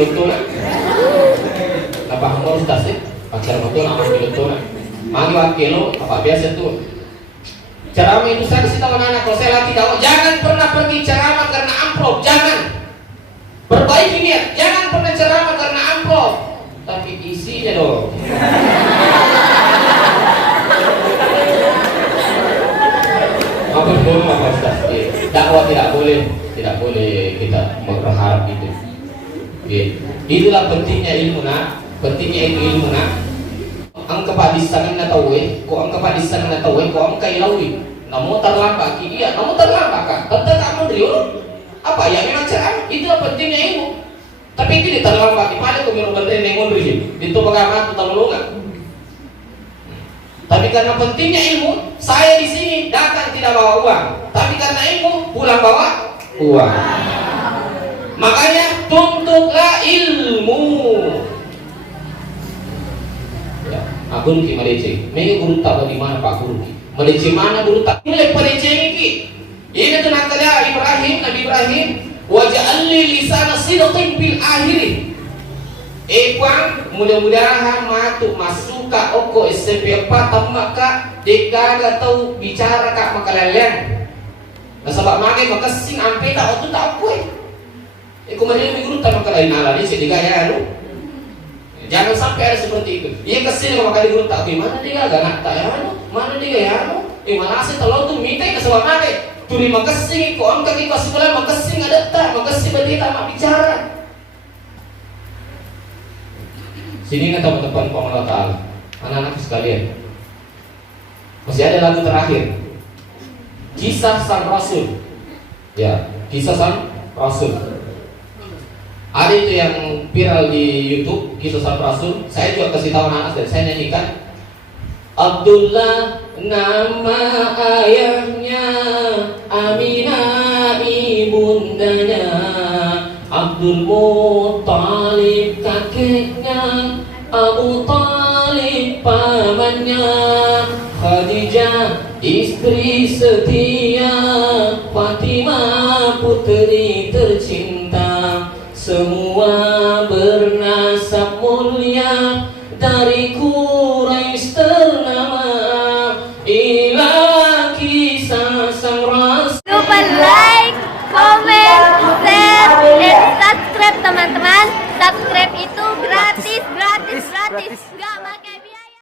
piloto na. Napakang mo Ustaz pacar mo to na piloto na. Magi wakilo apa biasa tuh. Ceramah itu saya kasih tahu anak kalau saya latih kamu jangan pernah pergi ceramah karena amplop, jangan. Perbaiki niat, jangan pernah ceramah karena amplop, tapi isinya dong. Apa boleh apa Ustaz? Dakwah tidak boleh kita berharap itu. Itulah pentingnya ilmu nak, pentingnya itu ilmu nak. Ang kapadisan na tawi, ko ang kapadisan na tawi, ko ang kailawi. Namo terlambat, iya, namo terlambat kan. Tentu kamu dulu. Apa yang memang ceram? Itulah pentingnya ilmu. Tapi itu terlambat. Di mana kau merupakan yang memberi? Itu bagaimana tu tolongan. Tapi karena pentingnya ilmu, saya di sini datang tidak bawa uang. Tapi karena ilmu pulang bawa uang. Makanya tuntutlah ilmu. Guru ki Malaysia, mega guru tak di mana Pak Guru ki? Malaysia mana guru tak? Mulai Malaysia ini, ini tu nak kaya Ibrahim, Nabi Ibrahim, waja'alli lisana sidqin bil akhiri. Kuang mudah-mudahan masuk ka oko SMP 4 maka dekaga tahu bicara kak makalalian. Nah sebab mage makasing ampe tak otu tak kowe. Kemudian guru tak makalalian ala ni sedigaya lu. Jangan sampai ada seperti itu. Ia kesini kalau makan di guru tak gimana dia gak tak ya mana dia ya malah sih tolong tuh minta ke sama mage. Turi makasih ko ang kaki pas sekolah makasih ada tak makasih berarti tak mak bicara. Sini kan teman-teman Allah Ta'ala, anak-anak sekalian. Masih ada lagu terakhir, kisah sang Rasul. Ya, kisah sang Rasul. Ada itu yang viral di YouTube, kisah sang Rasul. Saya juga kasih tahu anak dan saya nyanyikan. Abdullah nama ayahnya, Aminah ibundanya, Abdul Muttalib kakeknya, Abu Talib pamannya, Khadijah istri setia, Fatimah putri tercinta. Semua bernasab mulia dari Quraisy ternama. Inilah kisah sang Rasul. Lupa like, comment, share, dan subscribe teman-teman. Subscribe itu gratis.